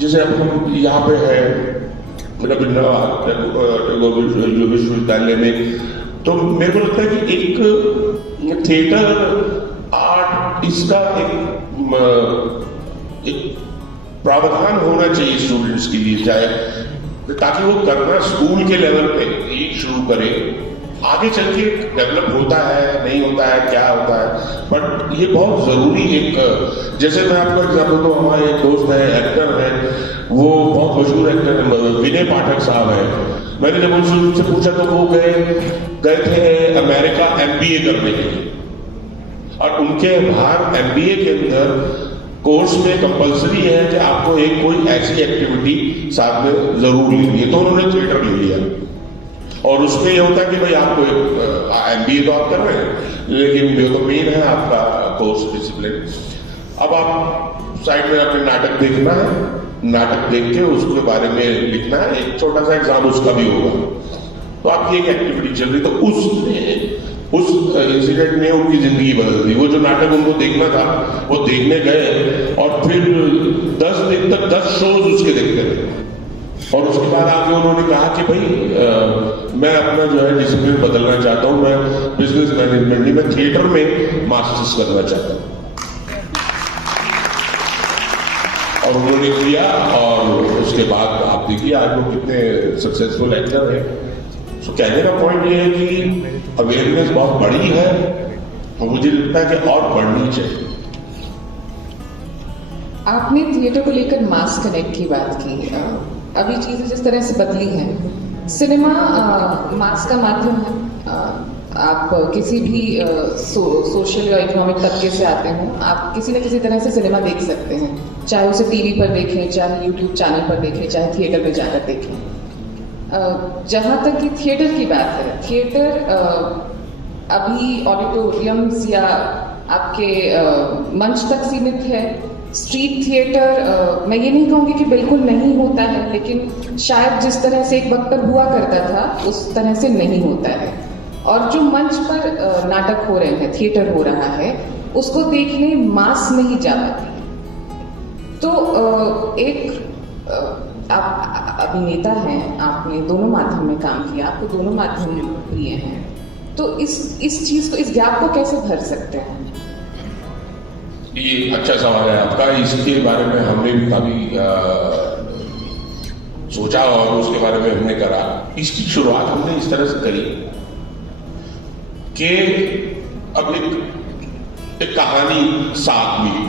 जैसे अब हम यहाँ पे है विश्वविद्यालय में, तो मेरे को लगता है कि एक थिएटर आर्ट, इसका एक प्रावधान होना चाहिए स्टूडेंट्स के लिए, चाहे ताकि वो करना स्कूल के लेवल पे ही शुरू करें आगे चल के डेवलप होता है नहीं होता है क्या होता है, बट ये बहुत जरूरी एक, जैसे मैं आपको एग्जाम्पल दूं, हमारे एक दोस्त है, एक्टर है, वो बहुत मशहूर एक्टर है, विनय पाठक साहब है। मैंने जब उनसे पूछा तो वो गए थे अमेरिका MBA करने के लिए, और उनके बाहर MBA के अंदर कोर्स में कंपलसरी है कि आपको एक कोई ऐसी एक्टिविटी साथ में जरूर लेनी है, तो उन्होंने थिएटर ले लिया। और उसमें ये होता है कि भाई आपको MBA तो आप कर रहे हैं, लेकिन ये तो मेन है आपका कोर्स डिसिप्लिन। अब आप साइड में अपने नाटक देखना है, नाटक देख के उसके बारे में लिखना है, एक छोटा सा एग्जाम उसका भी होगा, तो आपकी एक एक्टिविटी चल रही। तो उस इंसिडेंट ने उनकी जिंदगी बदल दी। वो जो नाटक उनको देखना था वो देखने गए और फिर 10 दिन तक 10 शोज उसके देखते थे, और उसके बाद आगे उन्होंने कहा कि भाई मैं अपना जो है डिसिप्लिन बदलना चाहता हूं, मैं बिजनेस मैनेजमेंट नहीं, मैं थिएटर में मास्टर्स करना चाहता हूं। और उन्होंने किया, और उसके बाद आप देखिए आज वो कितने सक्सेसफुल एक्टर है। तो कहने का पॉइंट ये है कि अवेयरनेस बहुत बड़ी है, और मुझे लगता है कि और बढ़नी चाहिए। आपने थिएटर को लेकर मास कनेक्ट की बात की। अभी चीजें जिस तरह से बदली हैं, सिनेमा मास का माध्यम है। आप किसी भी सोशल या इकोनॉमिक तबके से आते हो, आप किसी न किसी तरह से सिनेमा देख सकते हैं, चाहे उसे टीवी पर देखें, चाहे यूट्यूब चैनल पर देखें, चाहे थिएटर में जाकर देखें। जहाँ तक कि थिएटर की बात है, थिएटर अभी ऑडिटोरियम्स या आपके मंच तक सीमित है। स्ट्रीट थिएटर मैं ये नहीं कहूँगी कि बिल्कुल नहीं होता है, लेकिन शायद जिस तरह से एक वक्त पर हुआ करता था उस तरह से नहीं होता है। और जो मंच पर नाटक हो रहे हैं, थिएटर हो रहा है, उसको देखने मास नहीं जा पाती। तो आप अभिनेता हैं, आपने दोनों माध्यम में काम किया, आपको दोनों माध्यम प्रिय हैं, तो इस चीज को, इस गैप को कैसे भर सकते हैं? ये अच्छा सवाल है आपका। इसके बारे में हमने भी काफी सोचा और उसके बारे में हमने करा। इसकी शुरुआत हमने इस तरह से करी कि अब एक कहानी 7 मिनट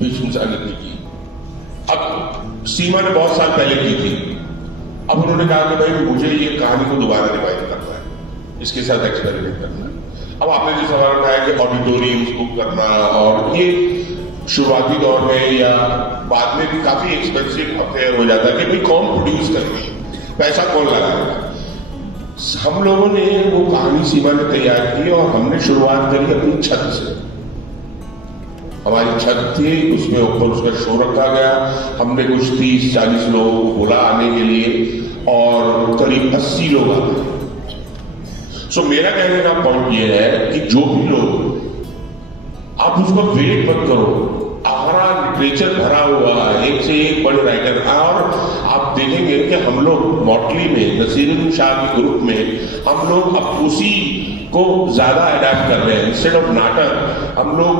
भीष्म सागर की, अब सीमा ने बहुत साल पहले की थी। अब उन्होंने कहा कि भाई मुझे ये कहानी को दोबारा रिवाइव करना है, इसके साथ एक्सपेरिमेंट करना है। अब आपने जो सवाल उठाया कि ऑडिटोरियम्स बुक करना, और ये शुरुआती दौर में या बाद में भी काफी एक्सपेंसिव अफेयर हो जाता है कि भाई कौन प्रोड्यूस करेगा, पैसा कौन लगाएगा। हम लोगों ने वो कहानी सीमा ने तैयार की और हमने शुरुआत करी अपनी छत से। हमारी छत थी, उसमें ऊपर उसका शो रखा गया। हमने कुछ 30-40 लोगों को बोला आने के लिए, और करीब 80 लोग आ गए। सो मेरा कहने का पॉइंट ये है कि जो भी लोग, आप उसको वेट मत करो। हमारा लिटरेचर भरा हुआ है, एक से एक बड़े राइटर, और आप देखेंगे कि हम लोग मॉटली में, नसीरुद्दीन शाह के ग्रुप में, हम लोग अब उसी को ज्यादा अडेप्ट कर रहे हैं। इंस्टेड ऑफ नाटक हम लोग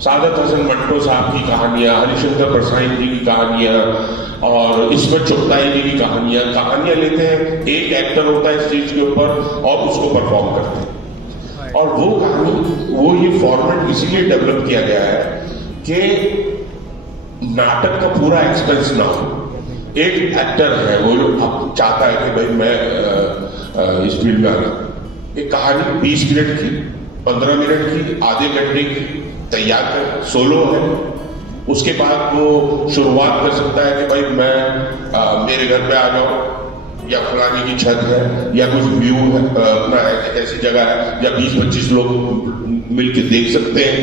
सादत हसन मंटो साहब की कहानियां, हरिशंकर परसाई जी की कहानियां, और इसमें चुगताई जी की कहानियां लेते हैं। एक एक्टर होता है स्टेज के ऊपर और उसको परफॉर्म करते हैं, और वो कहानी, वो ये फॉर्मेट इसीलिए डेवलप किया गया है कि नाटक का पूरा एक्सपेंस ना हो। एक एक्टर है, वो चाहता है कि भाई मैं इस फील्ड में आ गया, एक कहानी 20 मिनट की, 15 मिनट की, आधे घंटे की तैयार कर, सोलो है। उसके बाद वो शुरुआत कर सकता है कि भाई मैं मेरे घर पे आ जाओ, या फलानी की छत है, या कुछ व्यू है, अपना ऐसी जगह है, या 20-25 लोग मिलके देख सकते हैं।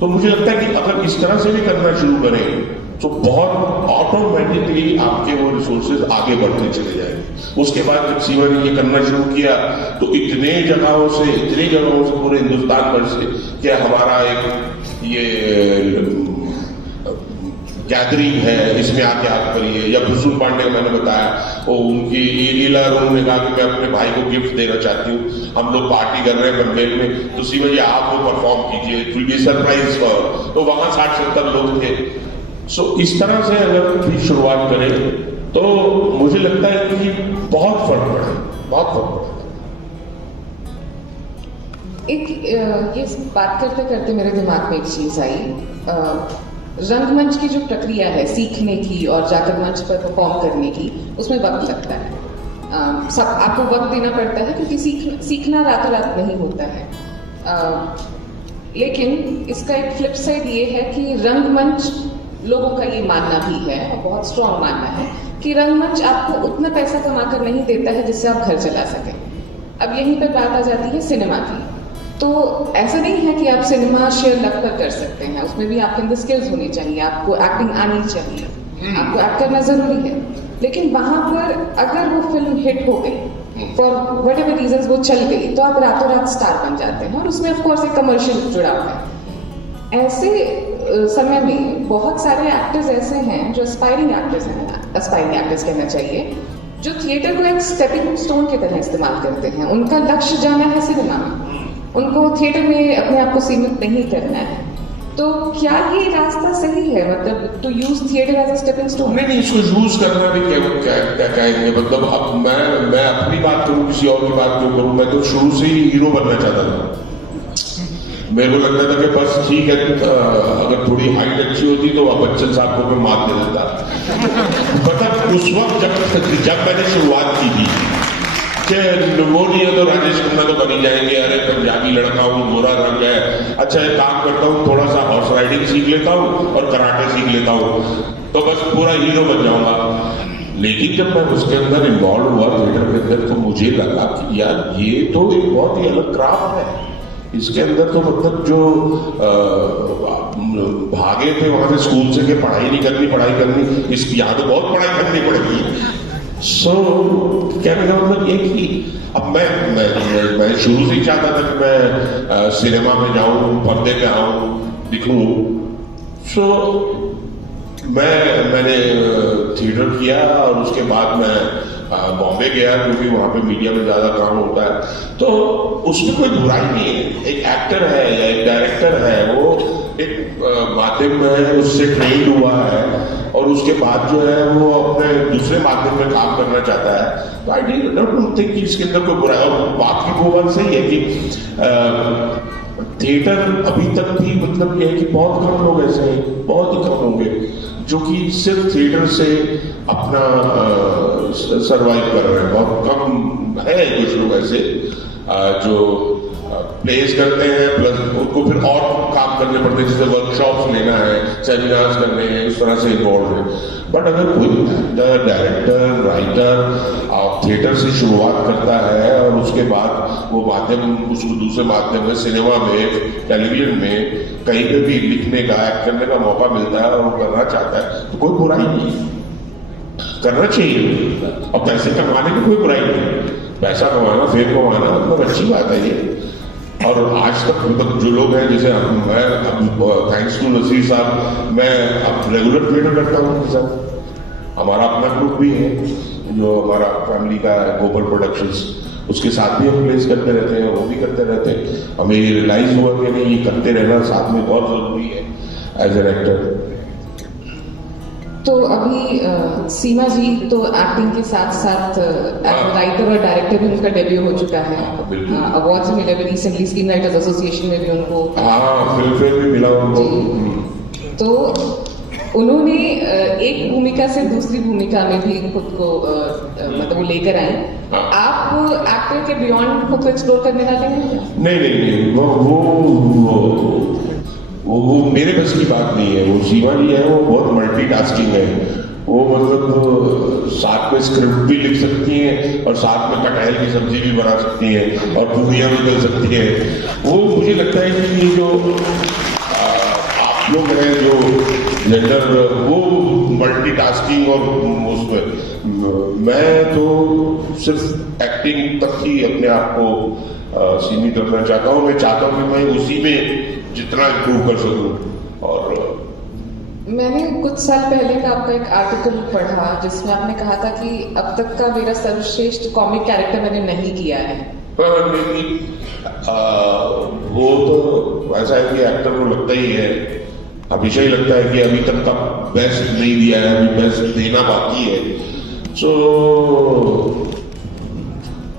तो मुझे लगता है कि अगर इस तरह से भी करना शुरू करें तो बहुत ऑटोमेटिकली आपके वो रिसोर्सेज आगे बढ़ते चले जाएंगे। उसके बाद जब सीमा ने ये करना शुरू किया तो इतनी जगहों से पूरे हिंदुस्तान भर से क्या हमारा एक ये गैदरिंग है, इसमें आके आप करिए। या भूषण पांडे को मैंने बताया, वो उनकी लीला, उन्होंने कहा कि मैं अपने भाई को गिफ्ट देना चाहती हूँ, हम लोग पार्टी कर रहे हैं बंगेल में, तो सीमा जी आप वो परफॉर्म कीजिए, it will be surprise for. तो वहां 60-70 लोग थे। सो इस तरह से अगर भी शुरुआत करें तो मुझे लगता है कि बहुत फर्क पड़ेगा, बहुत फर्क पड़ेगा। ये बात करते करते मेरे दिमाग में एक चीज आई। रंगमंच की जो प्रक्रिया है सीखने की और जाकर मंच पर परफॉर्म करने की, उसमें वक्त लगता है। सब आपको वक्त देना पड़ता है क्योंकि सीखना रातों रात नहीं होता है। लेकिन इसका एक फ्लिप साइड ये है कि रंगमंच, लोगों का ये मानना भी है और बहुत स्ट्रॉन्ग मानना है कि रंगमंच आपको उतना पैसा कमाकर नहीं देता है जिससे आप घर चला सकें। अब यहीं पर बात आ जाती है सिनेमा की। तो ऐसा नहीं है कि आप सिनेमा शेयर लग कर कर सकते हैं, उसमें भी आपके अंदर स्किल्स होनी चाहिए, आपको एक्टिंग आनी चाहिए, आपको एक्ट करना जरूरी है। लेकिन वहां पर अगर वो फिल्म हिट हो गई, फॉर वट एवर रीजन वो चल गई, तो आप रातों रात स्टार बन जाते हैं और उसमें ऑफकोर्स एक कमर्शियल जुड़ा हुआ है। ऐसे समय में बहुत सारे एक्टर्स ऐसे हैं जो एस्पायरिंग एक्टर्स कहना चाहिए, जो थिएटर को एक स्टेपिंग स्टोन की तरह इस्तेमाल करते हैं। उनका लक्ष्य जाना है सिनेमा में, उनको थिएटर में अपने आप को सीमित नहीं करना है। तो क्या ये रास्ता सही है, मतलब to use theatre as a stepping stone? नहीं, इसको यूज करना भी क्या कहेंगे। मतलब अब मैं अपनी बात करूं, किसी और की बात क्यों करूं। मैं तो शुरू से ही हीरो बनना चाहता था। मेरे को लगता था कि बस ठीक है, अगर थोड़ी हाइट अच्छी होती तो बच्चन साहब को मैं मार दे देता। मतलब उस वक्त जब मैंने शुरुआत की थी कि वो नहीं है तो राजेश खन्ना तो बनी जाएंगे, अरे पंजाबी लड़का हूँ, गोरा रंग है, अच्छा एक काम करता हूँ, थोड़ा सा हॉर्स राइडिंग सीख लेता हूँ और कराटे सीख लेता हूँ, तो बस पूरा हीरो बन जाऊंगा। लेकिन जब मैं उसके अंदर इन्वॉल्व हुआ थिएटर के अंदर, तो मुझे लगा कि यार ये तो एक बहुत ही अलग क्राफ्ट है। इसके अंदर तो मतलब जो भागे थे वहां से स्कूल से कि पढ़ाई करनी, इसकी याद बहुत पढ़ाई करनी पड़ेगी। कहने का मतलब ये कि अब मैं शुरू से ही चाहता था कि मैं सिनेमा में जाऊं, पर्दे पे आऊं, दिखूं। मैंने थिएटर किया और उसके बाद मैं बॉम्बे गया, क्योंकि वहां पे मीडिया में ज्यादा काम होता है। तो उसमें कोई बुराई नहीं है। एक एक्टर है या एक डायरेक्टर है, वो एक माध्यम में उससे ट्रेंड हुआ है और उसके बाद जो है वो अपने दूसरे माध्यम में काम करना चाहता है। तो आई डोंट थिंक कि इसके अंदर कोई बुराई। और बात की वो बात सही है कि थिएटर अभी तक भी मतलब ये है कि बहुत कम लोग ऐसे हैं, बहुत ही कम होंगे जो कि सिर्फ थिएटर से अपना सरवाइव कर रहे हैं। बहुत कम है कुछ लोग ऐसे जो प्लेस करते हैं, प्लस उनको फिर और काम करने पड़ते हैं, जैसे वर्कशॉप्स लेना है, सेमिनार्स करने हैं, इस तरह से इन्वॉल्व है। बट अगर कोई एक्टर, डायरेक्टर, राइटर थिएटर से शुरुआत करता है और उसके बाद वो माध्यम उसको दूसरे माध्यम में, सिनेमा में, टेलीविजन में, कहीं पे भी लिखने का, एक्ट करने का मौका मिलता है और वो करना चाहता है, तो कोई बुराई नहीं, करना चाहिए। और पैसे कमाने की कोई बुराई नहीं, पैसा कमाना, फेम कमाना मतलब अच्छी बात है ये। और आज तक मतलब जो लोग हैं, जैसे मैं थैंक्स टू नसीर साहब, मैं अब रेगुलर थिएटर करता हूँ उनके साथ। हमारा अपना ग्रुप भी है जो हमारा फैमिली का है, गोपाल प्रोडक्शंस, उसके साथ भी हम प्लेस करते रहते हैं, वो भी करते रहते हैं। हमें ये रियलाइज हुआ कि नहीं, ये करते रहना साथ में बहुत जरूरी है एज एन एक्टर। तो अभी सीमा जी तो एक्टिंग के साथ साथ राइटर और डायरेक्टर भी उनका डेब्यू हो चुका है। अवार्ड्स मिले भी रिसेंटली, स्क्रीन राइटर्स एसोसिएशन में भी उनको, फिल्म फेयर भी मिला उनको। तो उन्होंने एक भूमिका से दूसरी भूमिका में भी खुद को मतलब वो लेकर आए। आप एक्टर के बियॉन्ड खुद को एक्सप्लोर करने वाले हैं? नहीं, वो मेरे बस की बात नहीं है। वो सीमा जी है, वो बहुत मल्टीटास्किंग है। वो मतलब साथ में स्क्रिप्ट भी लिख सकती हैं और साथ में कटहल की सब्जी भी बना सकती हैं और पूरियां भी कर सकती हैं। वो मुझे लगता है कि ये जो आप लोग हैं जो जेंडर, वो मल्टीटास्किंग और उसमें मैं तो सिर्फ एक्टिंग तक ही अपने आप को सीमित रखना चाहता हूँ। मैं चाहता हूँ कि मैं उसी में जितना इम्प्रूव कर सकूं। और मैंने कुछ साल पहले का आपका एक आर्टिकल पढ़ा जिसमें आपने कहा था कि अब तक का मेरा सर्वश्रेष्ठ कॉमिक कैरेक्टर मैंने नहीं किया है। वो तो ऐसा है कि एक्टर को लगता ही है, हमेशा ही लगता है कि अभी तक का बेस्ट नहीं दिया है, अभी बेस्ट देना बाकी है। सो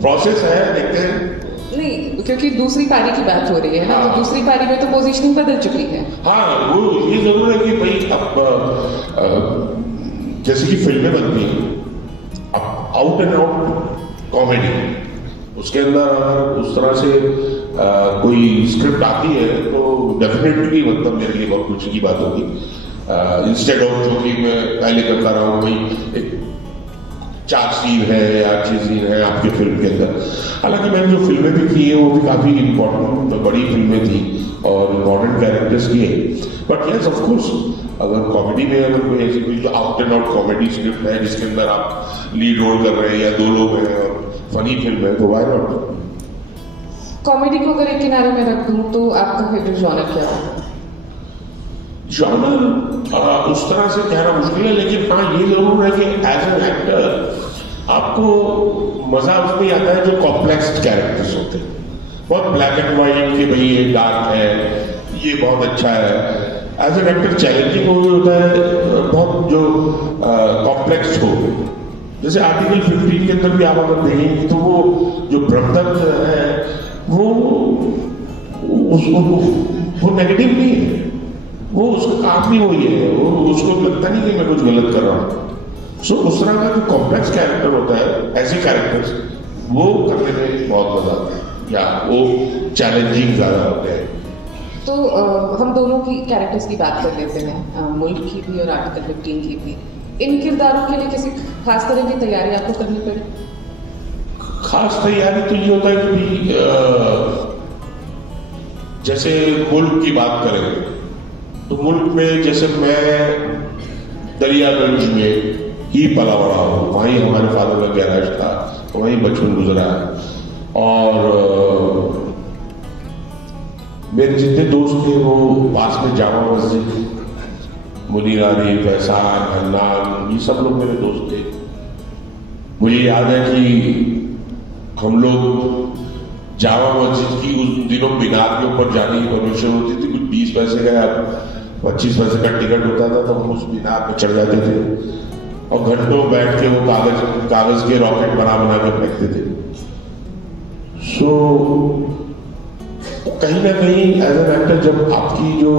प्रोसेस है, देखते हैं। नहीं, क्योंकि दूसरी पारी की बात हो रही है ना, तो दूसरी पारी में तो पोजीशनिंग बदल चुकी है। हाँ, वो ये जरूर है कि भाई अब जैसे कि फिल्में बनती हैं, अब आउट एंड आउट कॉमेडी, उसके अंदर अगर उस तरह से कोई स्क्रिप्ट आती है तो डेफिनेटली मतलब मेरे लिए बहुत खुशी की बात होगी। इंस्टेड ऑफ जो कि मैं पहले करता रहा हूँ, भाई एक 4 सीन है या 6 सीन है आपके फिल्म के अंदर। हालांकि मैंने जो फिल्में भी की हैं वो भी काफी इम्पोर्टेंट बड़ी फिल्में थी और इम्पोर्टेंट कैरेक्टर्स किए, बट यस ऑफ कोर्स अगर कॉमेडी में अगर कोई ऐसी कोई जो out and out comedy script है जिसके अंदर आप लीड रोल कर रहे हैं या 2 लोग हैं और फनी फिल्म है तो व्हाई नॉट। कॉमेडी को अगर एक किनारे में रख दूं तो आपका फेवरेट जॉनर क्या है? जॉनर उस तरह से कहना मुश्किल है, लेकिन हाँ ये जरूर है कि एज एन एक्टर आपको मजा उसमें आता है जो कॉम्प्लेक्स कैरेक्टर्स होते हैं। बहुत ब्लैक एंड व्हाइट कि भाई ये डार्क है, ये बहुत अच्छा है। एज एन एक्टर चैलेंजिंग वो होता है बहुत जो कॉम्प्लेक्स हो। जैसे आर्टिकल 15 के अंदर भी आप अगर देखेंगे तो वो जो ब्रह्मदत्त है वो नेगेटिव नहीं है, वो उसका काम भी वही है, वो उसको लगता नहीं कि मैं कुछ गलत कर रहा हूँ। सो उस तरह का जो कॉम्प्लेक्स कैरेक्टर होता है, ऐसे कैरेक्टर्स वो करने में बहुत मजा आता है या वो चैलेंजिंग ज्यादा होते हैं। तो हम दोनों की कैरेक्टर्स की बात कर लेते हैं, मुल्क की भी और आर्टिकल 15 की भी। इन किरदारों के लिए किसी खास तरह की तैयारी आपको करनी पड़ी? खास तैयारी तो ये होता है कि जैसे मुल्क की बात करें तो मुल्क में जैसे मैं दरियागंज में ही पला बड़ा हूँ, वहीं हमारे फादर का गैराज था, वहीं बचपन गुजरा है और मेरे जितने दोस्त थे वो पास में जामा मस्जिद, मुनीर आरिफ, फैसान, हन्नान, ये सब लोग मेरे दोस्त थे। मुझे याद है कि हम लोग जामा मस्जिद की उस दिनों मीनार के ऊपर जाने की परमिशन होती थी, कुछ 20 पैसे का या 25 पैसे का टिकट होता था, तो हम उस मीनार पर चढ़ जाते थे और घंटों बैठ के वो कागज के रॉकेट बना के फेंकते थे। सो कहीं ना कहीं एज एन एक्टर जब आपकी जो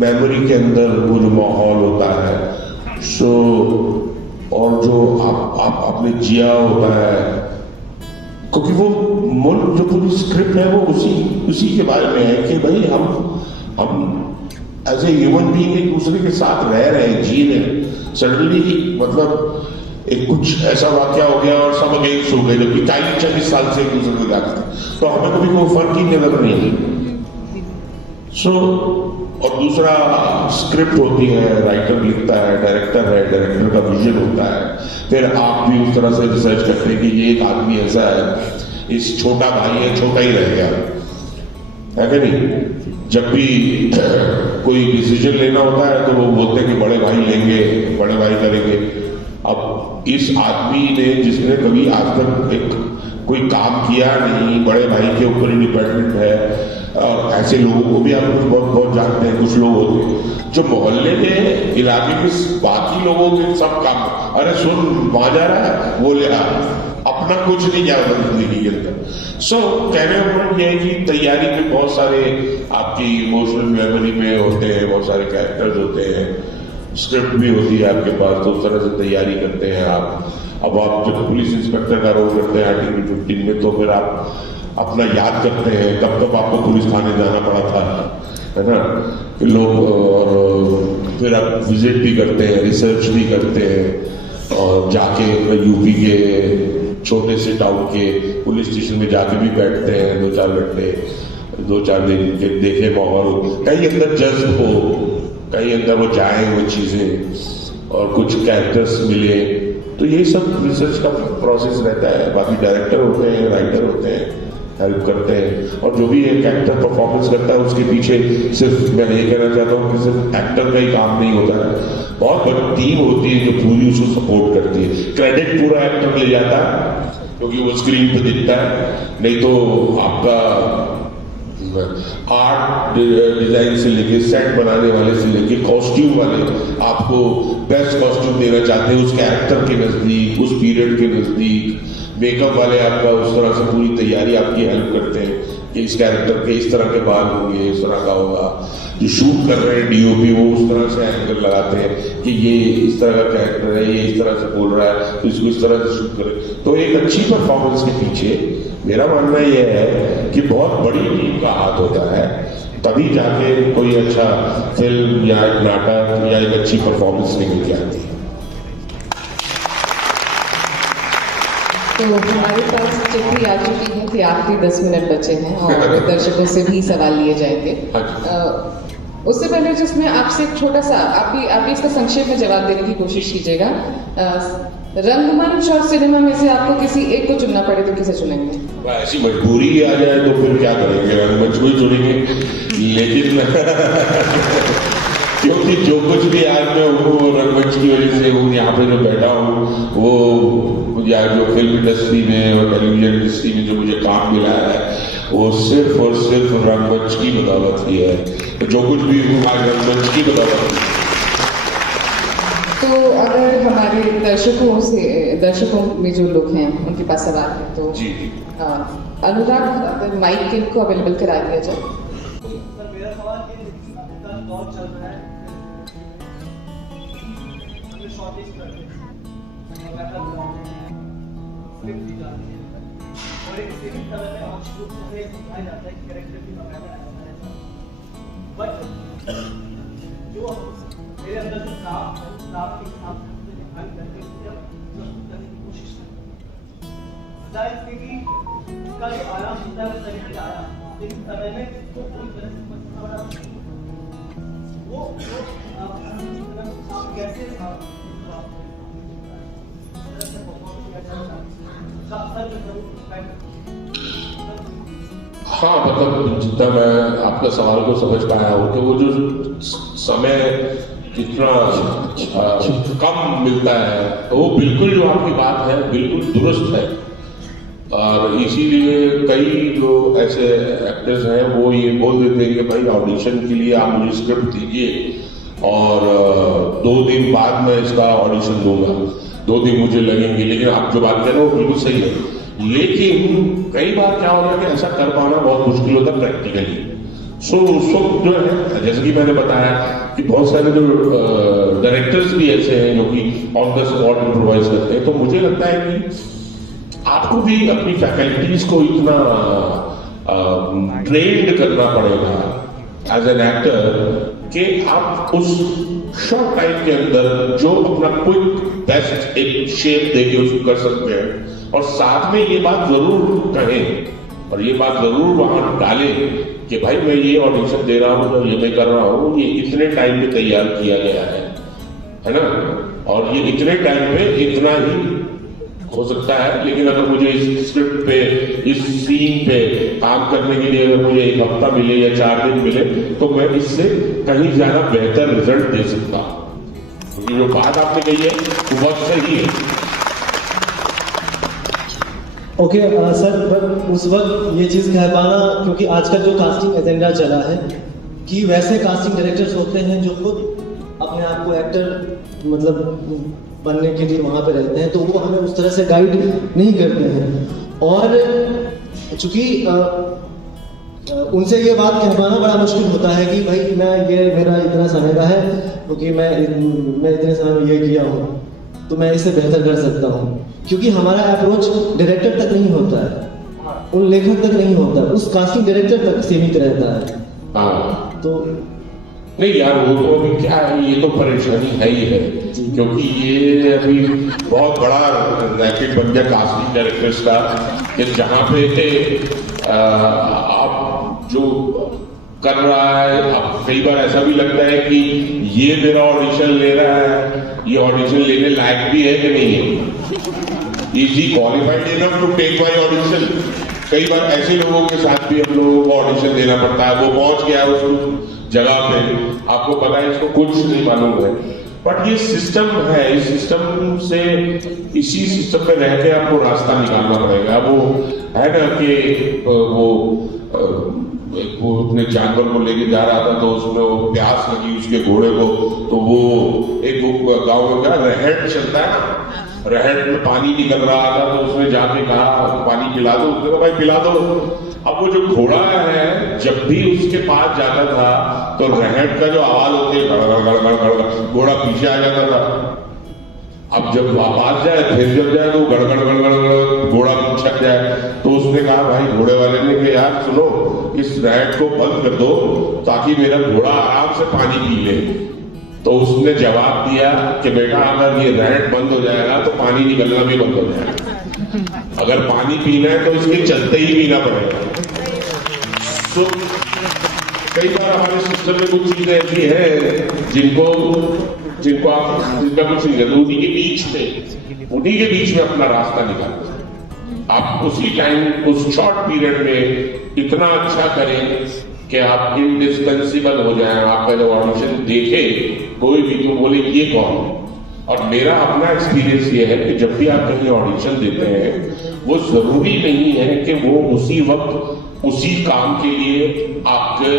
मेमोरी के अंदर वो जो माहौल होता है सो और जो आपने जिया होता है, क्योंकि वो मुल्क जो पूरी स्क्रिप्ट है वो उसी के बारे में है कि भाई हम एज ए ह्यूमन बीइंग एक दूसरे के साथ रह रहे हैं, जी रहे हैं। सडनली मतलब एक कुछ ऐसा वाक्य हो गया और सब अगेंस्ट हो गए, जबकि 40-40 साल से एक दूसरे को जानते हैं, तो हमें कभी कोई फर्क ही नजर नहीं है। सो और दूसरा स्क्रिप्ट होती है, राइटर लिखता है, डायरेक्टर है, डायरेक्टर का विजन होता है, फिर आप भी उस तरह से रिसर्च करते हैं कि ये एक आदमी ऐसा है, इस छोटा भाई है, छोटा ही रह गया है कि नहीं। जब भी कोई डिसीजन लेना होता है तो वो बोलते हैं कि बड़े भाई लेंगे, बड़े भाई करेंगे। अब इस आदमी ने जिसने कभी आज तक एक कोई काम किया नहीं, बड़े भाई के ऊपर इंडिपेंडेंट है, ऐसे लोगों को भी आप बहुत जानते हैं। कुछ लोग होते हैं जो मोहल्ले के इलाके के बाकी लोगों के सब काम, अरे सुन वहां जा रहा है वो ले रहा, अपना कुछ नहीं जा रहा जिंदगी के अंदर। सो कहने का मतलब यह है कि तैयारी में बहुत सारे आपकी इमोशनल मेमोरी में होते हैं, बहुत सारे कैरेक्टर्स होते हैं, स्क्रिप्ट भी होती है आपके पास, तो उस तरह से तैयारी करते हैं आप। अब आप जब पुलिस इंस्पेक्टर का रोल करते हैं आर्टिकल 15 में, तो फिर आप अपना याद करते हैं कब तक आपको पुलिस थाने जाना पड़ा था, है ना। फिर लोग और फिर आप विजिट भी करते हैं, रिसर्च भी करते हैं और जाके यूपी के छोटे से टाउन के पुलिस स्टेशन में जाके भी बैठते हैं 2-4 घंटे, 2-4 दिन देखे माहौल, कहीं अंदर जज्ब हो, कहीं अंदर वो जाए वो चीजें और कुछ कैरेक्टर्स मिले, तो यही सब रिसर्च का प्रोसेस रहता है। बाकी डायरेक्टर होते हैं, राइटर होते हैं, हेल्प करते हैं, और जो भी एक एक्टर परफॉर्मेंस करता है उसके पीछे सिर्फ मैं ये कहना चाहता हूँ कि सिर्फ एक्टर का ही काम नहीं होता है, बहुत बड़ी टीम होती है जो पूरी उसको सपोर्ट करती है। क्रेडिट पूरा एक्टर ले जाता है क्योंकि वो स्क्रीन पे दिखता है, नहीं तो आपका आर्ट डिजाइन से लेके सेट बनाने वाले से लेके कॉस्ट्यूम वाले आपको बेस्ट कॉस्ट्यूम देना चाहते हैं उस कैरेक्टर के नजदीक, उस पीरियड के नजदीक, मेकअप वाले आपका उस तरह से पूरी तैयारी आपकी हेल्प करते हैं कि इस कैरेक्टर के इस तरह के बाल होंगे, इस तरह का होगा। जो शूट कर रहे हैं डीओपी, वो उस तरह से एंगल लगाते हैं कि ये इस तरह का कैरेक्टर है, ये इस तरह से बोल रहा है, तो इसको इस तरह से शूट करें। तो एक अच्छी परफॉर्मेंस के पीछे मेरा मानना यह है कि बहुत बड़ी टीम का हाथ होता है, तभी जाके कोई अच्छा फिल्म या एक नाटक या एक अच्छी परफॉर्मेंस निकल के आती है। तो हमारे पास चिट्ठी आ चुकी है कि आखिरी 10 मिनट बचे हैं और दर्शकों से भी सवाल लिए जाएंगे। उससे पहले जिसमें आपसे एक छोटा सा आप इसका संक्षेप में जवाब देने की कोशिश कीजिएगा। रंगमंच और सिनेमा में से आपको किसी एक को चुनना पड़े तो किसे चुनेंगे? ऐसी मजबूरी आ जाए तो फिर क्या करेंगे, रंगमंच को ही चुनेंगे। लेकिन क्योंकि जो कुछ भी आज मैं वो रंगमंच की वजह से हूँ, यहाँ पे जो बैठा हूँ, वो या जो फिल्म इंडस्ट्री में और टेलीविजन इंडस्ट्री में जो मुझे काम मिला है, वो सिर्फ और सिर्फ रंगमंच की बदौलत ही है। तो जो कुछ भी हूँ आज रंगमंच की बदौलत। तो अगर हमारे दर्शकों में जो लोग हैं उनके पास सवाल है तो जी अनुराग, अगर माइक किनको अवेलेबल करा दिया जाए। मेरा सवाल ये है कि आपका दौर चल रहा है, हमने शॉर्टेज कर दी और बैकअप कराते हैं, स्क्रिप्ट दी जाती है और एक सीरीज तरह में आज शुरू से दिखाया जाता है कि कैरेक्टर की मैटर है। बट जो मेरे अंदर जो क्राफ्ट के हिसाब से डिफाइन करके प्रस्तुत करने की कोशिश करते हैं, जाहिर है कि उसका जो आयाम होता है वो तरीके का आयाम, लेकिन समय में इसको पूरी तरह से समझना बड़ा मुश्किल है। वो आप कैसे हाँ, मतलब जितना मैं आपका सवाल को समझ पाया हूँ कि वो जो समय जितना कम मिलता है, तो वो बिल्कुल जो आपकी बात है बिल्कुल दुरुस्त है। और इसीलिए कई जो ऐसे एक्टर्स हैं वो ये बोल देते हैं कि भाई ऑडिशन के लिए आप मुझे स्क्रिप्ट दीजिए और 2 दिन बाद मैं इसका ऑडिशन दूंगा, 2 दिन मुझे लगेंगे। लेकिन आप जो बात कर रहे हो वो बिल्कुल सही है, लेकिन कई बार क्या होता है कि ऐसा कर पाना बहुत मुश्किल होता है प्रैक्टिकली। सो उस वक्त जो है, जैसे कि मैंने बताया कि बहुत सारे जो डायरेक्टर्स भी ऐसे हैं जो कि ऑन द स्पॉट इम्प्रोवाइज करते हैं। तो मुझे लगता है कि आपको भी अपनी फैकल्टीज को इतना ट्रेंड करना पड़ेगा एज एन एक्टर कि आप उस शॉर्ट टाइम के अंदर जो अपना क्विक बेस्ट एक शेप देके उसको कर सकते हैं। और साथ में ये बात जरूर कहें और ये बात जरूर वहां डालें कि भाई मैं ये ऑडिशन दे रहा हूँ, ये मैं कर रहा हूँ, ये इतने टाइम में तैयार किया गया है ना, और ये इतने टाइम में इतना ही हो सकता है। लेकिन अगर मुझे इस स्क्रिप्ट पे, इस सीन पे काम करने के लिए अगर मुझे 1 हफ्ता मिले या 4 दिन मिले तो मैं इससे कहीं ज्यादा बेहतर रिजल्ट दे सकता हूं। क्योंकि जो बात आपने कही है वो बहुत सही है। ओके सर, पर उस वक्त ये चीज़ कह पाना, क्योंकि आजकल जो कास्टिंग एजेंडा चला है कि वैसे कास्टिंग डायरेक्टर्स होते हैं जो खुद अपने आप को एक्टर मतलब बनने के लिए वहाँ पे रहते हैं, तो वो हमें उस तरह से गाइड नहीं करते हैं। और चूंकि उनसे ये बात कह पाना बड़ा मुश्किल होता है कि भाई ये मेरा इतना समय का है, क्योंकि मैं इतने समय में ये किया हूँ तो मैं इसे बेहतर कर सकता हूँ, क्योंकि हमारा अप्रोच डायरेक्टर तक नहीं होता है, उन लेखक तक नहीं होता है, उस कास्टिंग डायरेक्टर तक सीमित रहता है। तो नहीं यार, वो तो अभी क्या है, ये तो परेशानी है ही है, क्योंकि ये अभी बहुत बड़ा रैकेट बन गया कास्टिंग डायरेक्टर्स का कि जहाँ पे आप जो कर रहा है, अब कई बार ऐसा भी लगता है कि ये मेरा ऑडिशन ले रहा है, ये ऑडिशन लेने लायक भी है कि नहीं है, is he qualified enough to take my audition. कई बार ऐसे लोगों के साथ भी हम लोगों को ऑडिशन देना पड़ता है, वो पहुंच गया उस जगह पे, आपको पता है इसको कुछ नहीं मालूम है, बट ये सिस्टम है, इस सिस्टम से, इसी सिस्टम में रह के आपको रास्ता निकालना पड़ेगा। वो है ना कि वो अपने जानवर को लेके जा रहा था तो उसमें वो प्यास लगी उसके घोड़े को, तो वो एक गांव में क्या रहट चलता है ना, रहट में पानी निकल रहा था तो उसने जाके कहा पानी पिला दो, उसने कहा भाई पिला दो। अब वो जो घोड़ा है जब भी उसके पास जाता था तो रहट का जो आवाज होती है गड़ गड़ गड़ गड़ गड़, घोड़ा पीछे आ जाता था। अब जब वापस जाए फिर जब जाए तो गड़गड़ गड़गड़ घोड़ा छक जाए। तो उसने कहा भाई घोड़े वाले ने कि यार सुनो इस रहट को बंद कर दो ताकि मेरा घोड़ा आराम से पानी पी ले। तो उसने जवाब दिया कि बेटा अगर ये रहट बंद हो जाएगा तो पानी निकलना भी बंद हो जाएगा। अगर पानी पीना है तो इसके चलते ही पीना पड़ेगा। तो कई बार हमारे सिस्टम में कुछ चीजें ऐसी है जिनका कुछ नहीं करते, उन्हीं के बीच में अपना रास्ता निकालते। आप उसी टाइम उस शॉर्ट पीरियड में इतना अच्छा करें कि आप इंडिस्पेंसिबल हो जाए। आपका जब ऑडिशन देखे कोई भी तो बोले ये कौन। और मेरा अपना एक्सपीरियंस ये है कि जब भी आप कहीं ऑडिशन देते हैं वो जरूरी नहीं है कि वो उसी वक्त उसी काम के लिए आपके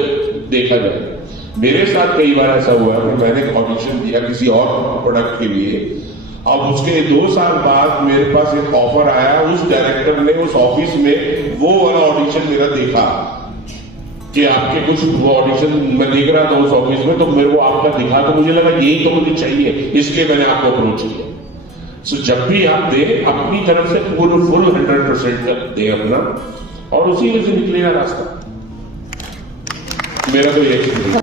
देखा जाए। मेरे साथ कई बार ऐसा हुआ कि मैंने ऑडिशन दिया किसी और प्रोडक्ट के लिए, अब उसके 2 साल बाद मेरे पास एक ऑफर आया, उस डायरेक्टर ने उस ऑफिस में वो वाला ऑडिशन मेरा देखा कि आपके कुछ ऑडिशन मैं देख रहा था उस ऑफिस में, तो मेरे को आपका दिखा तो मुझे लगा यही तो मुझे चाहिए, इसलिए मैंने आपको अप्रोच किया। सो जब भी आप दें अपनी तरफ से फुल 100% दें अपना, और उसी में से निकलेगा रास्ता। मेरा तो ये एक्सपीरियंस।